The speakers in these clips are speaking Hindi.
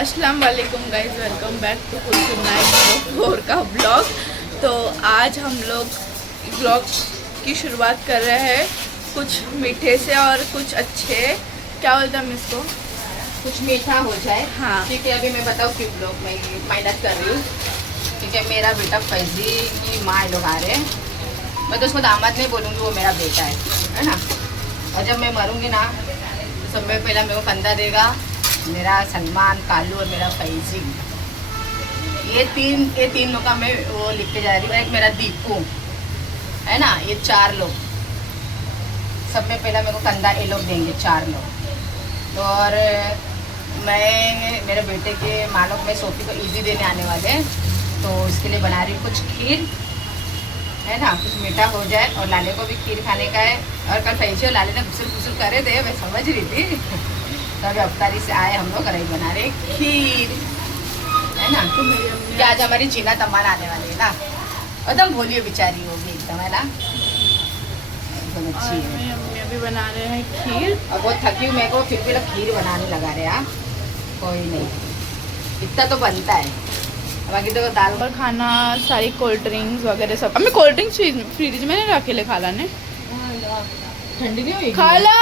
अस्सलाम वालेकुम guys, welcome back to Kulsum night 4 का ब्लॉग। तो आज हम लोग ब्लॉग की शुरुआत कर रहे हैं कुछ मीठे से और कुछ अच्छे, क्या बोलते हैं इसको, कुछ मीठा हो जाए। हाँ ठीक है, अभी मैं बताऊँ क्यों ब्लॉग में मेहनत कर रही हूँ। ठीक है, मेरा बेटा फैजी की माँ लोग आ रहे हैं। मैं तो उसको दामाद नहीं बोलूँगी, वो मेरा बेटा है ना। और जब मैं मरूँगी ना तो सब में पहला मेरे को कंधा देगा मेरा सलमान, कालू और मेरा फैजी। ये तीन लोग का मैं वो लिख के जा रही हूँ। एक मेरा दीपू है ना, ये 4 लोग। सब में पहला मेरे को कंधा ये लोग देंगे, 4 लोग। और मैं मेरे बेटे के मालोक में सोफी को ईदी देने आने वाले हैं, तो इसके लिए बना रही हूँ कुछ खीर है ना, कुछ मीठा हो जाए। और लाले को भी खीर खाने का है। और कल फैजी और लाले ने घुसल करे थे, मैं समझ रही थी। तो अभी अफ्तारी से आए हम लोग, रही बना रहे खीर है ना। क्या आज हमारी जीना तमान आने वाली है ना, एकदम भोली बेचारी होगी एकदम, है ना। एकदम अच्छी है। मेरी अम्मी अभी बना रहे हैं खीर और बहुत थकी हूँ मेरे को, फिर भी लोग खीर बनाने लगा रहे हैं। कोई नहीं, इतना तो बनता है। बाकी तो दाल और खाना, सारी कोल्ड ड्रिंक्स वगैरह सब। अम्मी कोल्ड ड्रिंक्स फ्रिज में नहीं रखे ले खाला ने, ठंडी नहीं हुई खाला।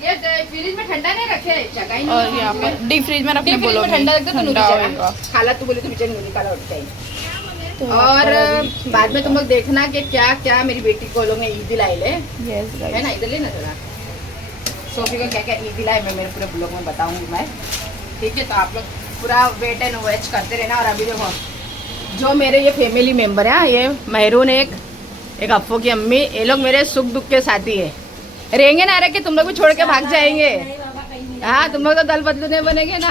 ये फ्रिज में ठंडा नहीं रखे, जगह ही नहीं। और यहाँ पर डीप फ्रिज में रखने बोलो, ठंडा रख दो तो ठंडा होगा। खाला तू बोली तो मुझे नहीं निकाला उठता ही। तो और बाद में तुम लोग देखना कि क्या क्या मेरी बेटी को लोग ने ईद लाई ले, यस है गाइस। ना। इधर लेना थोड़ा सोफी को क्या क्या ईद लाई, मैं मेरे पूरे ब्लॉग में बताऊंगी मैं। ठीक है, तो आप लोग पूरा वेट एंड वॉच करते रहना। और अभी देखो जो मेरे ये फैमिली मेम्बर है, ये महरून, एक अफ्फो की अम्मी, ये लोग मेरे सुख दुख के साथी है। रहेंगे ना रहे कि तुम लोग भी छोड़ के भाग जाएंगे। हाँ, तुम लोग तो दल बदलू नहीं बनेंगे ना।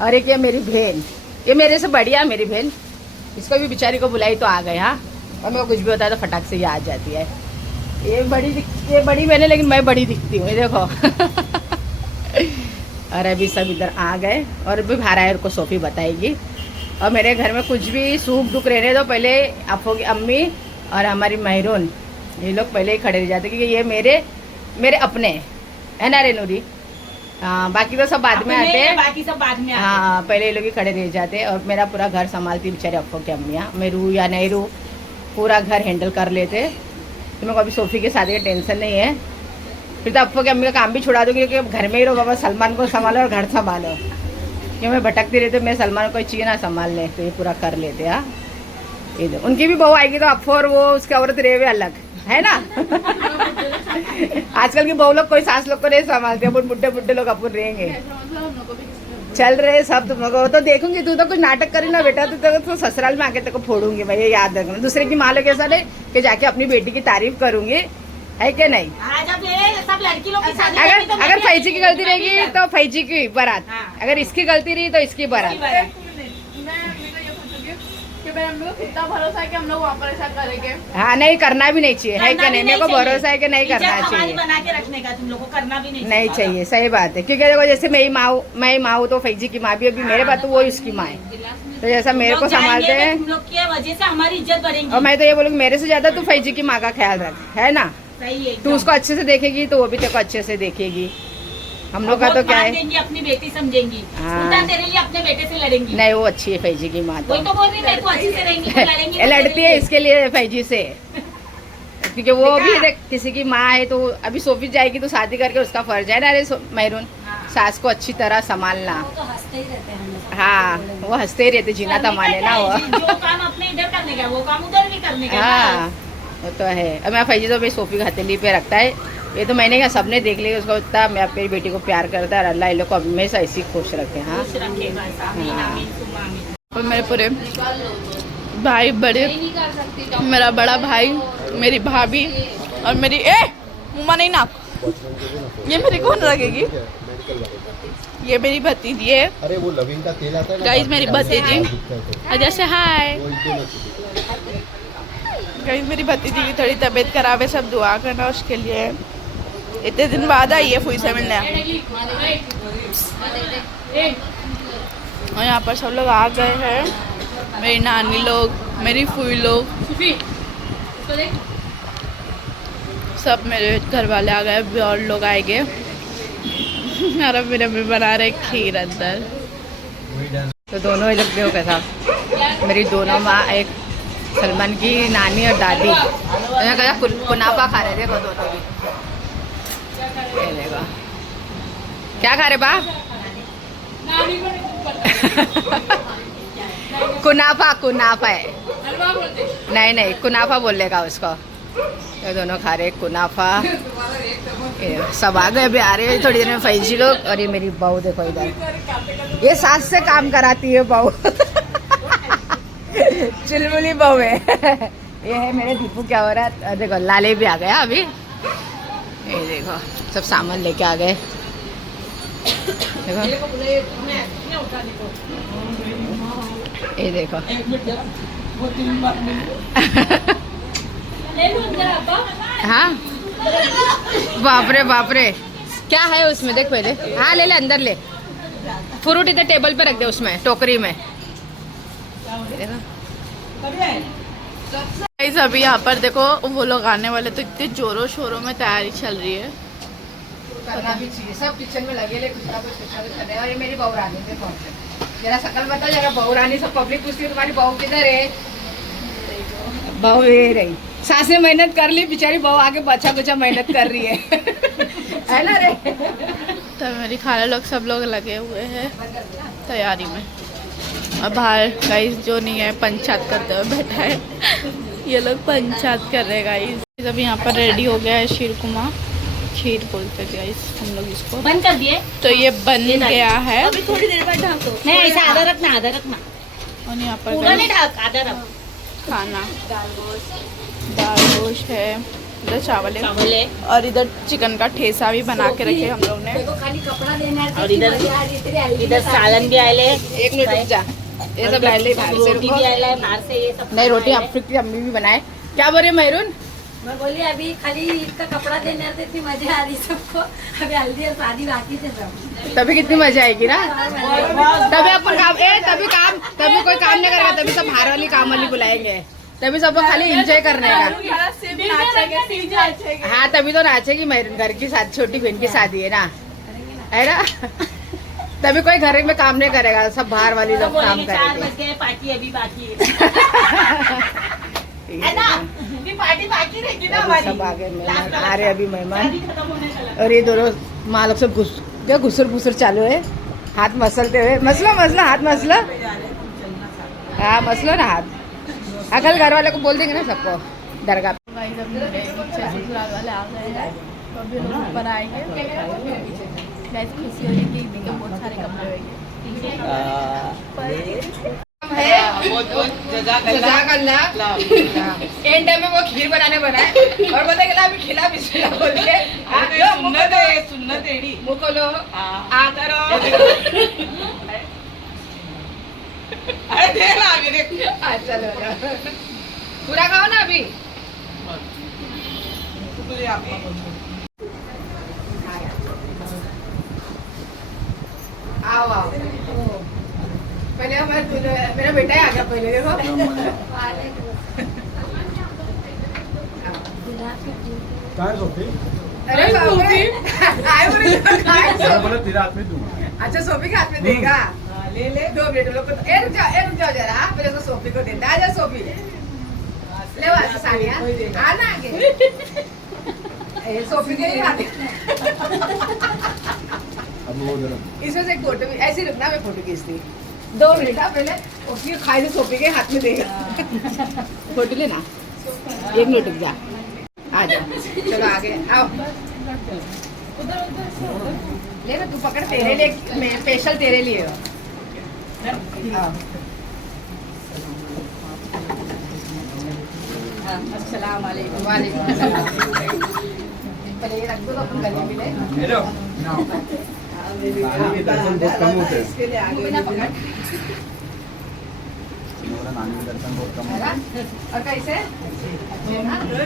और एक ये मेरी बहन, ये मेरे से बढ़िया मेरी बहन, इसको भी बेचारी को बुलाई तो आ गए। हाँ, और मेरे को कुछ भी होता है तो फटाक से ये आ जाती है। ये बड़ी बहन है, लेकिन मैं बड़ी दिखती हूँ, ये देखो। और अभी सब इधर आ गए और अभी बाहर आए को सोफी बताएगी। और मेरे घर में कुछ भी सुख दुख रहने दो, पहले अफ्फो की अम्मी और हमारी महरून, ये लोग पहले ही खड़े रह जाते, क्योंकि ये मेरे अपने है ना रे नूरी। हाँ, बाकी तो सब बाद में आते हैं, बाकी सब बाद में आते हैं। हाँ, पहले ये लोग ही खड़े रह जाते हैं। और मेरा पूरा घर संभालती बेचारे अफ्फो की अम्मियाँ, मैं रू या नहीं रू पूरा घर हैंडल कर लेते। तो मेरे को अभी सोफी के साथ ये टेंशन नहीं है। फिर तो अफ्फो की अम्मी का काम भी छुड़ा दूँगी, क्योंकि घर में ही रहो बाबा, सलमान को संभालो और घर संभालो। क्यों मैं भटकती रहती, मैं सलमान को चाहिए ना संभाल ले, तो ये पूरा कर लेते। हाँ, ये उनकी भी बहू आएगी तो अफ्फो और वो उसके औरत रेवे अलग है ना। आजकल की बहू लोग कोई सास लोग को नहीं संभालते, अपन बुड्ढे लोग अपन रहेंगे। चल रहे सब तुम लोग तो देखूंगी। तू तो कुछ नाटक करी ना बेटा, तो ससुराल में आके तेरे को फोड़ूंगी मैं, ये याद रखना। दूसरे की माँ लोग ऐसा नहीं कि जाके अपनी बेटी की तारीफ करूंगी, है कि नहीं। जब ये सब लड़की लोग की शादी अगर होगी तो अगर मैं फैजी की गलती रहेगी तो फैजी की बारात, हाँ। अगर इसकी गलती रही तो इसकी बारात। मैं अम्मी को ये पूछूंगी कि मेरे अम्मी को कितना भरोसा है कि हम लोग वहाँ पर ऐसा करेंगे। हाँ, नहीं करना भी नहीं चाहिए, है कि नहीं। मेरे को भरोसा है कि नहीं करना इज्जत हमारी चाहिए, बना के रखने का तुम लोग को करना भी नहीं चाहिए। सही बात है, क्योंकि देखो जैसे मैं ही माँ हूँ तो फैजी की माँ भी अभी मेरे पास, तो वो इसकी माँ है। तो जैसा मेरे को संभालते हैं, तुम लोग की वजह से हमारी इज्जत बढ़ेगी। और मैं तो ये बोलूँगी मेरे से ज्यादा तू फैजी की माँ का ख्याल रख, है ना। सही है, तू उसको अच्छे से देखेगी तो वो भी तेरे को अच्छे से देखेगी। हम लोग का तो क्या है, अपनी बेटी समझेंगी, हाँ। उल्टा तेरे लिए अपने बेटे से लड़ेंगी। नहीं वो अच्छी है फैजी की माँ तो। वही तो बोल रही मैं, तू अच्छे से रहेंगी तो लड़ेंगी तो लड़ती तेरे है लिए। इसके लिए फैजी से, क्योंकि वो भी देख किसी की माँ है। तो अभी सोफी जाएगी तो शादी करके उसका फर्ज है ना रे महरून, हाँ। सास को अच्छी तरह संभालना। वो तो हंसते ही रहते हैं हम लोग। हाँ, वो हंसते ही रहते, जीना तमाने ना वो। जो काम अपने इधर करने का वो काम उधर भी करने का। हाँ, वो तो है। अब मैं फैजी तो मेरी सोफी का हथेली पे रखता है, ये तो मैंने कहा सबने देख लिया उसको, इतना मैं अपनी बेटी को प्यार करता है। और अल्लाह इन लोग को हमेशा ऐसी खुश रखे। हाँ, खुश रखेगा, आमीन आमीन सुम्मा आमीन। और मेरे पूरे भाई, बड़े मेरा बड़ा भाई, मेरी भाभी और मेरी मुम्मा नहीं नाक, ये मेरी कौन लगेगी, ये मेरी भतीजी है। अरे वो लविंग का तेल आता है ना, गाइस मेरी भतीजी, जैसे हाय गाइस, मेरी भतीजी की थोड़ी तबीयत खराब है, सब दुआ करना उसके लिए। इतने दिन बाद आई है फुई से मिलने। और यहाँ पर सब लोग आ गए हैं, मेरी नानी लोग, मेरी फुई लोग, सब मेरे घर वाले आ गए, अभी और लोग आएंगे। और अब मेरे भी बना रहे खीर अंदर। तो दोनों ही लोग देखो कैसा, मेरी दोनों माँ, एक सलमान की नानी और दादी, तो कैसा कुनाफा खा रहे, देखो दोनों भी। ये देखो क्या खा रहे बा? कुनाफा, कुनाफा है, नहीं कुनाफा बोलेगा उसको। ये दोनों खा रहे कुनाफा। सब आ गए, अभी आ रहे हैं थोड़ी देर में फैजी लोग। और ये मेरी बहू देखो इधर, ये सास से काम कराती है बहू। चुलबुली बहू है। ये है मेरे दीपू, क्या हो रहा है देखो, लाले भी आ गया अभी। ये देखो सब सामान लेके आ गए, देखो ये देखो। हाँ बाप रे क्या है उसमें, देख पहले। हाँ ले अंदर ले, फ्रूट इधर टेबल पे रख दे, उसमें टोकरी में। गाइस अभी यहाँ पर देखो वो लोग आने वाले, तो इतने जोरों शोरों में तैयारी चल रही है। करना भी चाहिए, सब किचन में लगे, कुछ ना कुछ कर रहे हैं। और ये मेरी बहू रानी से पहुंचे, जरा शकल बता, जरा बहू रानी। सब पब्लिक पूछती है तुम्हारी बहू किधर है? बहू ये रही, सास ने मेहनत कर ली, बेचारी बहू आगे बचा बचा मेहनत कर रही है ना रे। तो मेरी खाला लोग सब लोग लगे हुए हैं तैयारी में। और बाहर गाइस जो नहीं है पंचायत करते हुए बैठा है, ये लोग पंचायत कर रहे हैं गाइस। अभी यहाँ पर रेडी हो गया है शीरकुमा, खीर बोलते हैं गाइस हम लोग इसको। बंद कर दिए, तो ये बन गया है। अभी थोड़ी देर बाद ढक दो। नहीं ऐसा आधा रखना, आधा रखना, और यहाँ पर पूरा नहीं ढक, आधा रख। खाना दाल गोश्त है, इधर चावल है, और इधर चिकन का ठेसा भी बना के रखे हम लोग ने। और इधर सालन भी आए, एक मिनट रुक जा, ये सब पहले बाहर से रोटी भी आए बाहर से, ये सब नहीं रोटी आपकी अम्मी भी बनाए। क्या बोल रहे मैरून? मैं बोली अभी खाली इसका कपड़ा देने आते, इतनी मजा आ रही सबको। अभी हल्दी और शादी बाकी थे सब। तभी कितनी मजा आएगी ना, तभी अपन काम तभी कोई काम नहीं करेगा, तभी सब बाहर वाली काम वाली बुलाएंगे, तभी सबको खाली एंजॉय करने का। हाँ तभी तो नाचेगी मैरून, घर की शादी, छोटी बहन की शादी है ना, है ना। तभी कोई घर में काम नहीं करेगा, सब बाहर वाली लोग काम 4 बज करेंगे। गए, पार्टी अभी बाकी है ना, ये पार्टी बाकी रहेगी ना हमारी। सब आगे मेहमान आ रहे, अभी मेहमान। शादी खत्म होने चला। और ये दोनों माँ लोग सब घुसर चालू है, हाथ मसलते हुए। मसलो हाथ मसलो, हाँ मसलो ना हाथ। अकल घर वाले को बोल देंगे ना सबको दरगाह। गाइस अभी मेरे नीचे ससुराल वाले आ गए हैं, तो अभी लोग ऊपर आएंगे। गाइस खुशी हो रही है कि बहुत सारे कपड़े होंगे। एंड में वो खीर बनाने बनाए और बोलते कि अभी खिला बिस्मिल्लाह बोल के सुन्नत मुको लो आ करो। अरे देख ला अभी देख, चलो पूरा खाओ ना अभी। आओ आओ, पहले हमारे मेरा बेटा ही आ गया पहले, देखो। काय सोफी? अरे सोफी बोला तेरे हाथ में दूंगा। अच्छा सोफी के हाथ में देगा, ले 2 मिनट लोग को। रुक जाओ जरा, पहले तो सोफी को देता। आजा सोफी, ले वाला सानिया आना आगे। ये सोफी के हाथ अब वो जरा इसमें से एक फोटो भी ऐसे रुकना, मैं फोटो खींचती 2 मिनट। पहले उसकी खाई से सोफी के हाथ में देगा। फोटो लेना, 1 मिनट रुक जा, आ जा। चलो आगे आओ, ले ना तू पकड़, तेरे लिए मैं स्पेशल तेरे लिए। अस्सलाम वालेकुम। वालेकुम अस्सलाम। पहले ये रख दो तो अपन गले मिले। हेलो नानी के दर्शन बहुत कम होते हैं। इसके लिए आगे ना पकड़। नानी के दर्शन बहुत कम होते हैं। और कैसे?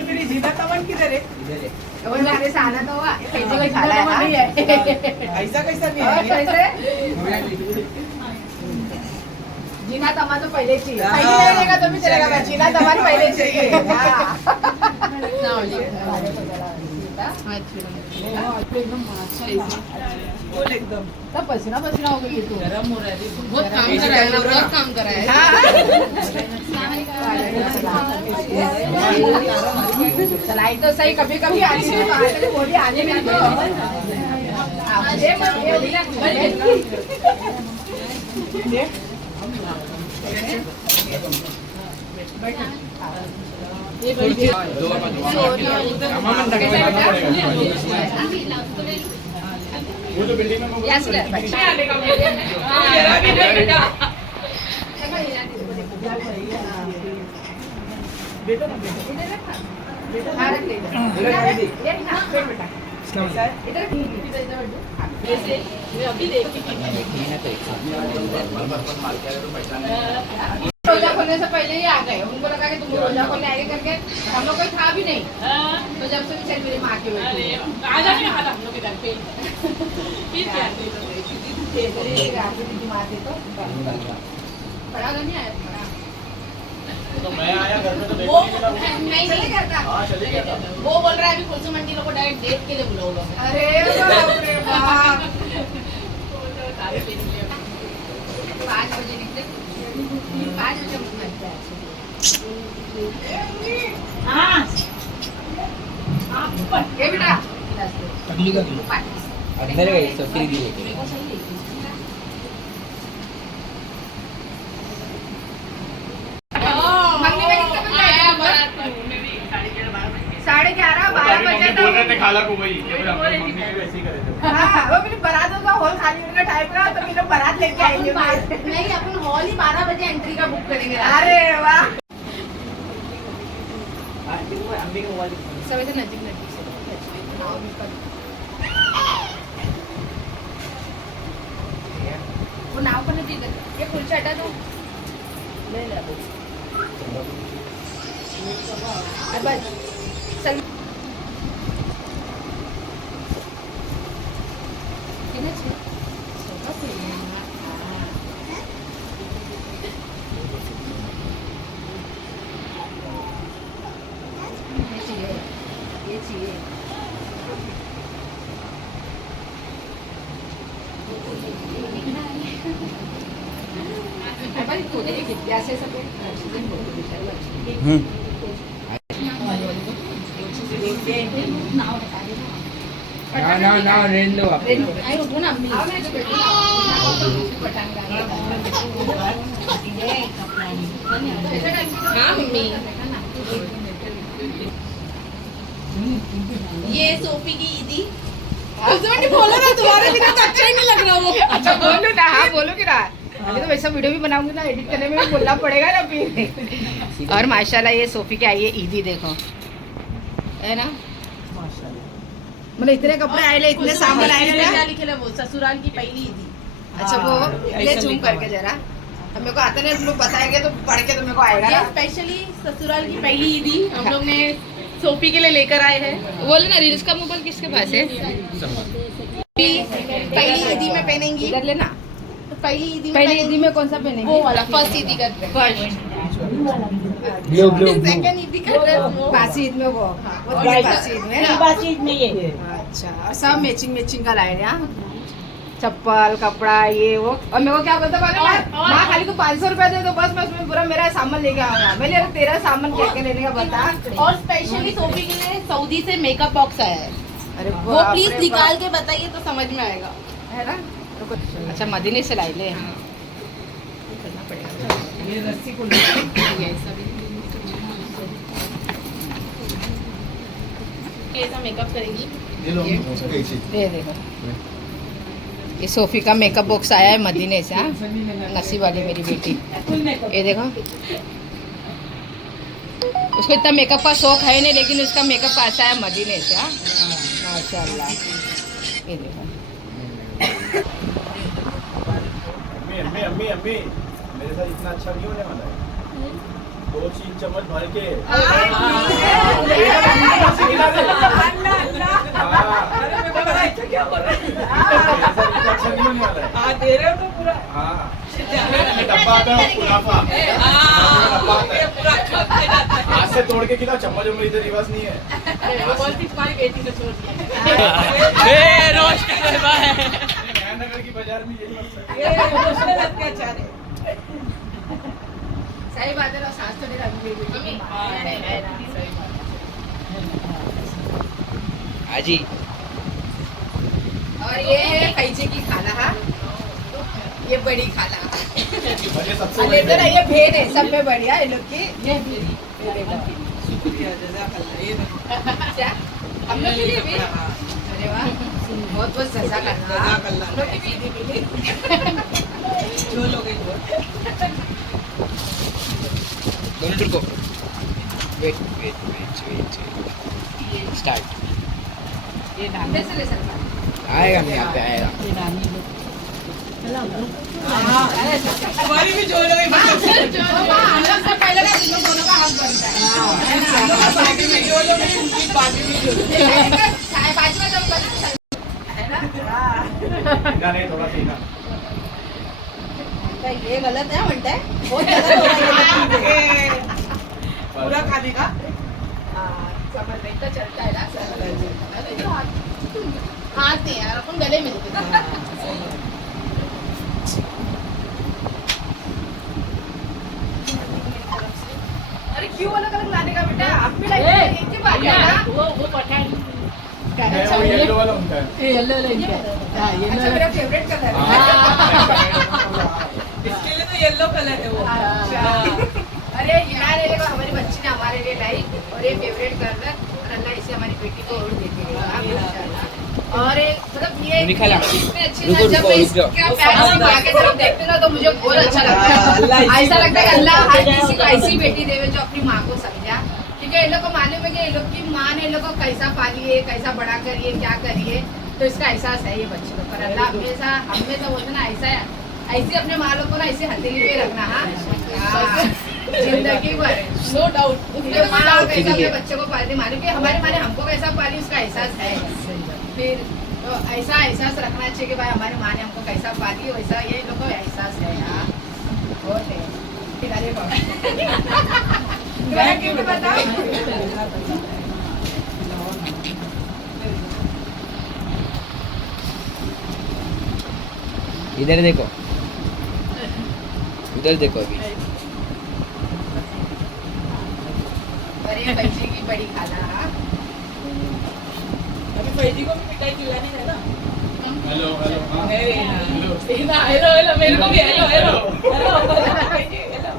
मेरी जीना तमन किधर है? वो मेरे से आना तो हुआ, कैसे कोई खाला है? ऐसा कैसा नहीं है? कैसे? जीना तमा तो पहले चाहिए, पहले नहीं रहेगा तो भी चलेगा, जीना तमा पहले चाहिए। फुल एकदम सब पसीना पसीना हो गई तू। गरम हो रहा है बहुत काम करा है ना, बहुत काम करा है। चलाई तो सही, कभी कभी आती है बोली आने में तो वो जो बिल्डिंग में रोजा खोलने से पहले ही आ गए। उनको लगा कि तुम रोजा खोलने आएंगे करके, हम लोग कोई था भी नहीं। तो जब से चल मेरी माँ की बेटी आजा नहीं आता हम लोग के घर पे फिर क्या मारते तो बड़ा नहीं आया तो मैं आया घर में तो वो देखने के लिए नहीं चले करता। हाँ चले गया था। वो बोल रहा है अभी कुलसुम मंडी लोग को डायरेक्ट डेट के लिए बुलाओ। अरे बाप रे बाप। 5 बजे निकले, 5 बजे निकलते हैं। हाँ ये बेटा अगली का अंदर गई तो फिर दी मंगनी में कितने बजे आया? 11:30 12 बजे बोल रहे थे खाला को वही कि हम लोग मम्मी भी वैसे ही करे थे। हाँ, वो मेरी बारातों का हॉल खाली होने का टाइम रहा तो मेरे बारात लेके आएंगे। नहीं, अपन हॉल ही 12 बजे एंट्री का बुक करेंगे। अरे वाह, सब ऐसे नजदीक नजदीक से वो नाव पर नजदीक ये कुर्सी हटा दो। ले ले बस चल। ये चाहिए ना रेन दो आप ये सोफी की ईदी बोलो ना, तुम्हारे बिना तो अच्छा ही नहीं लग रहा वो। अच्छा बोलो ना। हाँ बोलोगी ना, अभी तो वैसा वीडियो भी बनाऊंगी ना, एडिट करने में भी बोलना पड़ेगा ना फिर। और माशाल्लाह ये सोफी की आई है ईदी, देखो है ना। मतलब इतने कपड़े आए ले, इतने सामान आए ले। क्या लिखे वो ससुराल की पहली ईदी। अच्छा वो ले जूम करके जरा, अब मेरे को आता नहीं, तुम लोग बताएंगे तो पढ़ के तो मेरे को आएगा ये ना। स्पेशली ससुराल की पहली ईदी हम लोग ने सोफी के लिए लेकर आए हैं। बोले ना रील्स का मोबाइल किसके पास है? पहली ईदी में पहनेंगी। इधर लेना। तो पहली ईदी पहली ईदी में कौन सा पहनेंगे? वो वाला फर्स्ट ईदी का ब्लू ब्लू सेकंड ईदी का ड्रेस वो। पासी ईद में वो पासी ईद में ना। बातचीत में ये अच्छा, और सब मैचिंग मैचिंग का लाए हैं। चप्पल कपड़ा ये वो। और मेरे को क्या बोलता माँ खाली तो 500 रुपया दे दो बस, मैं उसमें पूरा मेरा सामान लेके आऊंगा। मैंने तेरा सामान क्या क्या लेने का बता। और स्पेशली सोफी के लिए सऊदी से मेकअप बॉक्स आया है, अरे वो प्लीज निकाल के बताइए तो समझ में आएगा। है ना। अच्छा मदीने से लाई ले। ये रस्सी को कैसा मेकअप करेगी? ये लो कैसी दे देखो, ये सोफी का मेकअप बॉक्स आया है मदीने से। हाँ, नसीब वाली मेरी बेटी। ये देखो, उसको इतना मेकअप का शौक है नहीं, लेकिन उसका मेकअप ऐसा है मदीने से। हाँ माशाल्लाह। ये देखो अम्मी अम्मी अम्मी मेरे साथ इतना अच्छा नहीं होने वाला है। 2-3 चम्मच भर के अच्छा नहीं होने वाला है। दे रहे हो तो पूरा हाँ डब्बा आता है कुनाफा, डब्बा आता है। हाथ से तोड़ के खिलाओ, चम्मच में इधर रिवर्स नहीं है। बोलती तुम्हारी बेटी ने छोड़ दिया। जहानगर की बाजार में यही मस्त है। ये दूसरे लगते हैं अचार है। सही बात है ना, सांस तो नहीं रखी आजी और ये है कैचे की खाला, हाँ ये बड़ी खाला और ये सबसे और बड़ी लेकर ये भेड़ है सब में बढ़िया ये लोग की शुक्रिया जज़ाकल्लाह। ये क्या हम लोग के लिए भी अरे वाह बहुत बहुत सजा करना जज़ाकल्लाह। हम लोग की भी मिली जो लोग हैं वो। 2 मिनट रुको वेट स्टार्ट ये फिर से ले सकता आएगा नहीं यहाँ पे आएगा हमारी भी जो लोग हैं हम लोग से पहले ना तुम लोग दोनों का हक बनता है बाकी में जो लोग हैं उनकी बाकी में जो लोग हैं। चाय बाजू में जब बना है ना सीधा नहीं थोड़ा सीधा ये गलत है म्हणता है बहुत गलत हो रहा है पूरा खाली का समझ नहीं तो चलता है ना सर हाथ नहीं यार अपन गले मिलते हैं अरे क्यों अलग अलग लाने का बेटा आप भी लाइए एक ही बात है ना वो पठान है वो येलो वाला उनका है येलो लेंगे। अच्छा मेरा फेवरेट कलर है इसके लिए तो येलो कलर है वो। अरे यार ये देखो हमारी बच्ची ने हमारे लिए लाई और ये फेवरेट कलर और अल्लाह इसे हमारी बेटी को और देती है और एक मतलब ये निकाला। इतने अच्छे रुको, ना जब रुको, मैं रुक जाओ। इसका प्यार से आगे तरफ देखती हूँ ना तो मुझे बहुत अच्छा लगता है ऐसा लगता है कि अल्लाह हर किसी को ऐसी बेटी देवे जो अपनी माँ को समझा क्योंकि इन लोग को मालूम है कि इन लोग की माँ ने इन लोग को कैसा पालिए कैसा बड़ा करिए क्या करिए तो इसका एहसास है ये बच्चे लोग पर अल्लाह हमेशा हमेशा बोलते ना ऐसा ऐसे अपने माँ लोग को ना ऐसे हथेली पे रखना हाँ जिंदगी भर नो डाउट उसके माँ और कैसा अपने बच्चे को पालती मालूम कि हमारी माँ ने हमको कैसा पाली उसका एहसास है फिर तो ऐसा एहसास रखना चाहिए कि भाई हमारी माँ ने हमको कैसा पाली वैसा ये लोग को एहसास है यार बहुत है अरे बाबा क्यों बताओ इधर देखो उधर देखो अभी अरे बच्चे की बड़ी खाना हाँ अभी फैजी को भी मिठाई खिलानी है ना। हेलो हेलो हाँ है ना। हेलो हेलो हेलो मेरे को भी hello hello hello Faizi hello.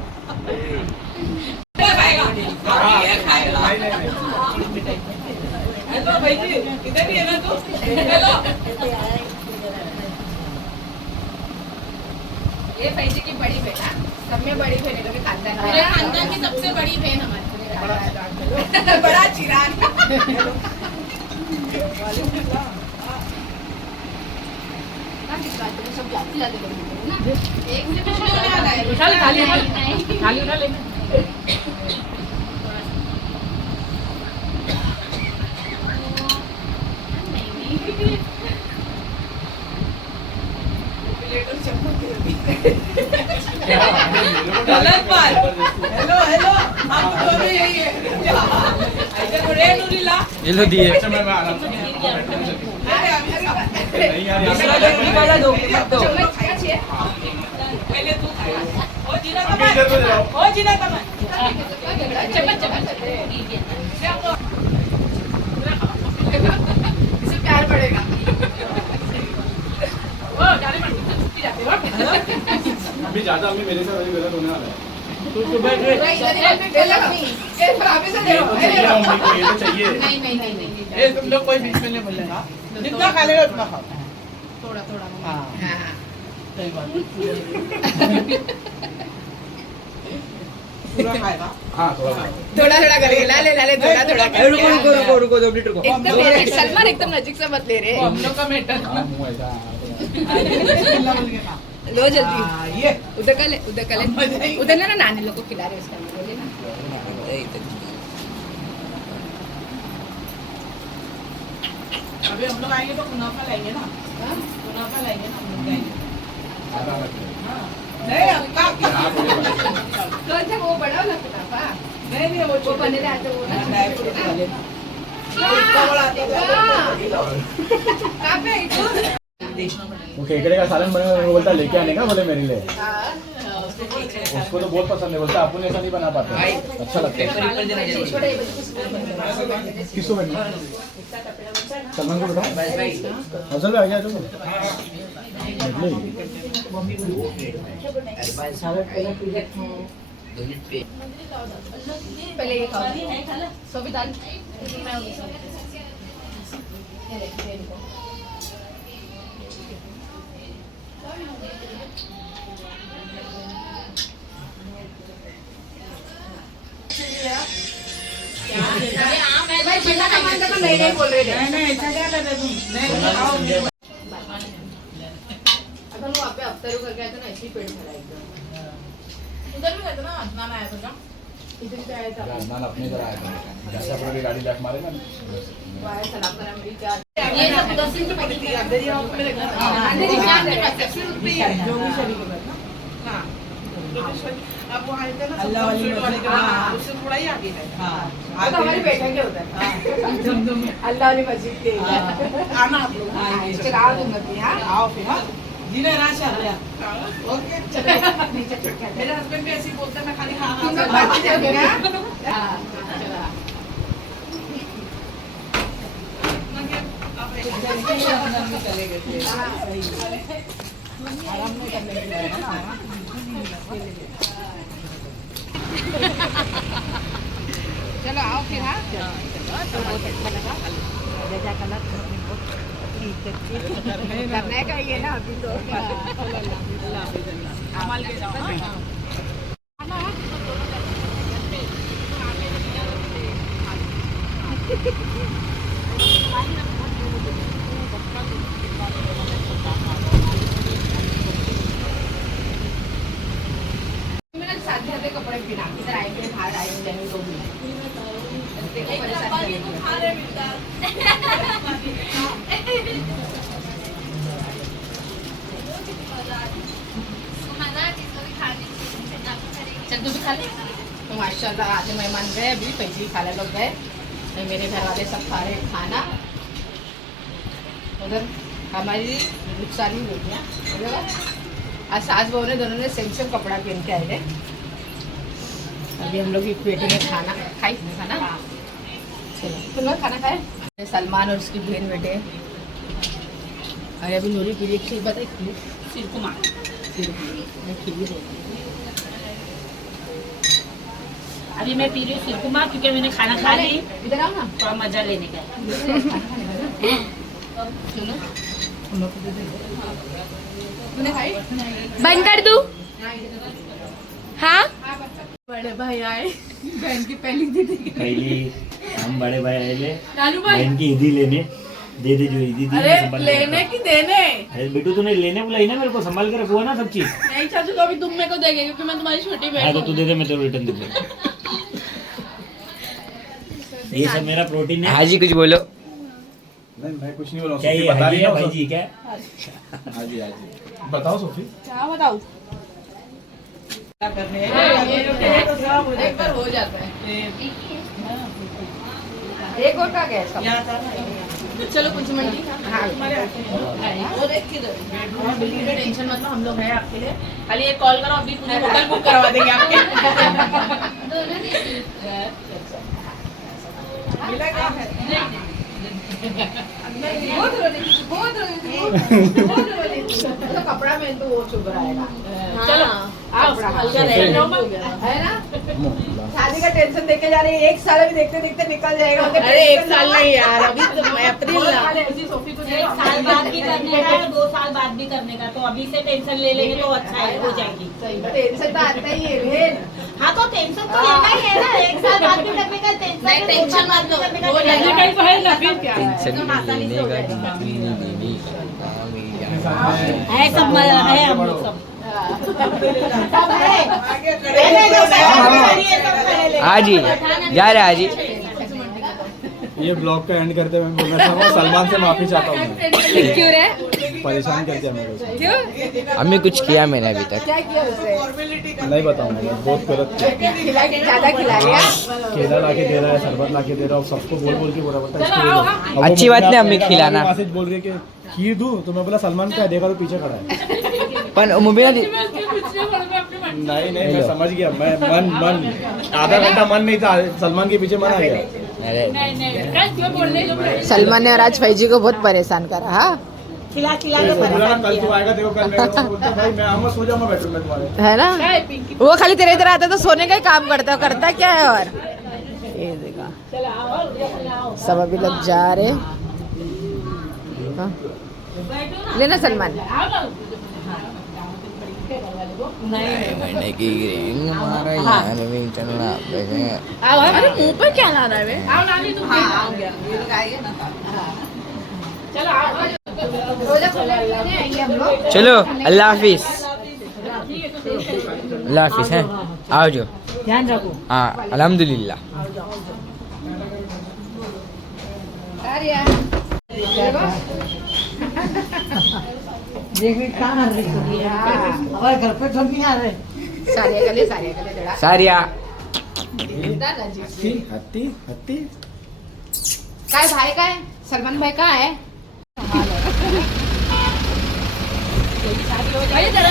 खाएगा हाँ ये खाएगा। नहीं नहीं नहीं हेलो फैजी इधर ही है ना तू हेलो। ये फैजी की बड़ी बहन हाँ? सब में बड़ी बहन है लोग खानदान मेरे खानदान की सबसे बड़ी बहन हमारी बड़ा चिराग सब जाती जाती ना एक मुझे कुछ नहीं होने वाला है उठा ले थाली थाली उठा ले। गलत बात हेलो हेलो हम तो दोनों यही है ऐसे को रे नूरीला ये लो दिए अच्छा मैं आराम से नहीं यार वाला दो मत दो चम्मच क्या चाहिए पहले तू खाएगा ओ जीना अभी इधर तो जाओ ओ जीना तमन चम्मच इसे प्यार पड़ेगा ओ डाले मत पी जाते हो अभी ज्यादा अम्मी मेरे से वही गलत होने वाला है तू सुबह इधर दे लो ये फराबी से दे ये लो तो चाहिए अम्मी को ये तो चाहिए नहीं नहीं नहीं नहीं ए तुम लोग कोई बीच में नहीं बोलेगा जितना खा लेगा उतना खाओ थोड़ा थोड़ा हाँ हाँ सही बात पूरा खाएगा हाँ थोड़ा थोड़ा थोड़ा करके ला ले थोड़ा थोड़ा अरे रुको रुको रुको रुको 2 मिनट रुको एकदम सलमान एकदम नजीक से मत ले वो रहे हम लोग का मेटर हाँ मुँह ऐसा बिस्मिल्लाह बोल के खा लो जल्दी ये उधर का ले उधर ना नानी लोग को खिला रहे उसका बोले ना अभी हम लोग आएंगे तो कुनाफा लाएंगे ना हाँ? कुनाफा लाएंगे ना हम लोग जाएंगे ज़्यादा मत लो। नहीं अक्का यहाँ थोड़े बड़े। कौन सा वो बड़ा वाला कुनाफा नहीं नहीं वो बने रहते वो ना ड्राई फ्रूट हाँ। वाले ना इसका बड़ा आता है कहाँ पे है इधर? वो केकड़े का सालन बने हुए, वो बोलता लेके आने का, बोले मेरे लिए। उसको तो बहुत पसंद है, बोलता अपन ऐसा नहीं बना पाते, अच्छा लगता है। किसको बनना? सलमान को बताओ। असल में आ गया तुम। पहले ये खाओ सोफी दाल नहीं बोल रहे थे। अपन वहाँ पे अफ्तारू करके आया था ना, ऐसी पेट भरा एकदम। उधर भी गया था ना, अदनान आया था क्या? इधर भी आया था। अदनान अपने घर आया था, जैसे अपने भी गाड़ी लैक मारे ना। वो आया सलाम करा मेरी क्या? ये सब 10 दिन की पड़ी थी। अंदर ही आपने देखा। अंदर ही क्या आपने पास फिर उतनी जो भी शरीर में ना। हाँ। अब वो आए थे ना, अल्लाह वाली उससे थोड़ा ही आगे है। हाँ। तो हमारी बैठक क्या होता है? अल्लाह वाली मस्जिद के। आना आप लोग। चला दूंगा फिर हाँ। आओ फिर हाँ। जीना राशा भैया ओके चलो नीचे चढ़ मेरे हस्बैंड भी ऐसे ही बोलते हैं, मैं खाली हाँ तुम लोग बात करोगे ना? हाँ चलो चले गए थे आराम नहीं करने के लिए ना चलो आओ फिर हाँ बहुत अच्छा लगा जैसा कलर करने का ही है ना अभी तो संभाल के जाओ हाँ। साथ कपड़े बिना इधर आए थे बाहर आए थे तो भी देखो परेशानी चल तू भी खा ले तो माशाल्लाह आज मेहमान गए अभी पैसे खाने लोग गए मेरे घर वाले सब खा रहे खाना उधर हमारी नुकसानी बेटियाँ आज सास बहू ने दोनों ने सेम सेम कपड़ा पहन के आए थे अभी हम लोग एक बेटे ने खाना खाई खाना चलो तुम लोग खाना खाए सलमान और उसकी बहन बेटे अरे अभी नूरी पीली खीर बताए खीर कुमार खीर खीर अभी मैं पी रही हूँ सिरकुमा क्योंकि मैंने खाना खा ली, इधर आओ ना थोड़ा मजा लेने का। सुनो हम लोग को दे दो तूने खाई बंद कर दूं? हाँ बड़े भाई आए बहन की पहली दीदी पहली हम बड़े भाई आए ले नानू भाई बहन की ईदी लेने दे दे जो ईदी दी अरे लेने की देने अरे बेटू तूने लेने बुलाई ना मेरे को संभाल कर रखा ना सब चीज। नहीं चाचू तो अभी तुम मेरे को देंगे क्योंकि मैं तुम्हारी छोटी हाँ बहन तो हूँ। तू दे दे मैं तेरे रिटर्न दे दूंगा। ये सब मेरा प्रोटीन है। हाजी कुछ बोलो। नहीं मैं कुछ नहीं बोला, क्या ये बता रही हाजी है है भाई जी क्या? हाजी हाजी बताओ सोफी। क्या बताऊँ? करने एक बार हो जाता है एक और का गया सब चलो कुछ मंडी हाँ और एक किधर टेंशन मत लो हम लोग हैं आपके लिए खाली एक कॉल करो अभी पूरी होटल बुक करवा देंगे आपके मिला क्या है तो कपड़ा में तो वो चुभ रहेगा चलो हल्का रहेगा। है ना शादी का टेंशन देके जा रही है एक साल भी देखते देखते निकल जाएगा अरे एक साल नहीं यार अभी तो अप्रैल ना सोफी को एक साल बाद भी करने का है, 2 साल बाद भी करने का, तो अभी से टेंशन ले लेंगे तो अच्छा है, हो जाएगी। टेंशन तो आता ही है बहन हाँ तो टेंशन तो लेना ही है ना, 1 साल बाद भी करने का टेंशन नहीं, टेंशन मत लो। वो लड़का कहीं तो है ना फिर क्या है, सब है हम लोग सब। हाजी जा रहे हाजी। ये ब्लॉग का एंड करते हुए मैं बोलना चाहूँगा सलमान से माफी चाहता हूँ क्यों रे? परेशान करते हमें वैसे। क्यों? हमने कुछ किया मैंने अभी तक। क्या किया उससे? नहीं बताऊंगा मैं, बहुत गलत किया। ज्यादा खिला लिया। केला ला के दे रहा है, शरबत ला के दे रहा है, सबको बोल बोल के बोला पड़ता है इसको दे दो। अब वो अच्छी बात मुझे नहीं हमें आप खिलाना। वहाँ से बोल रही है कि खीर दूं, तो मैं बोला सलमान क्या देखा तो पीछे खड़ा है। पण मुंबईला नहीं नहीं मैं समझ गया, मैं मन आधा घंटा मन नहीं था, सलमान के पीछे मन आ गया। अरे सलमान ने और आज फैजी को बहुत परेशान करा। हाँ खिला खिला तो के बोला ना कल तू आएगा, देखो कल मैं बोलता भाई मैं आऊंगा, सो जाऊंगा बेडरूम में तुम्हारे। है ना, वो खाली तेरे इधर आता तो सोने का ही काम करता क्या है। और ये देखा सब अभी लोग जा रहे। हाँ। लेना सलमान। मैंने की ग्रीन हमारा यार भी चलना है। अरे मुंह पे क्या ला रहा है बे? चलो अल्लाह हाफिज। अल्लाह हाफिज है, आओ जो। ध्यान रखो। हाँ अल्हम्दुलिल्लाह। देख रही कहाँ कर रही हो? हमारे घर पे तो नहीं आ रहे। सारिया जरा सारिया हत्ती हत्ती हत्ती काय भाई काय सलमान भाई कहाँ है? अरे जरा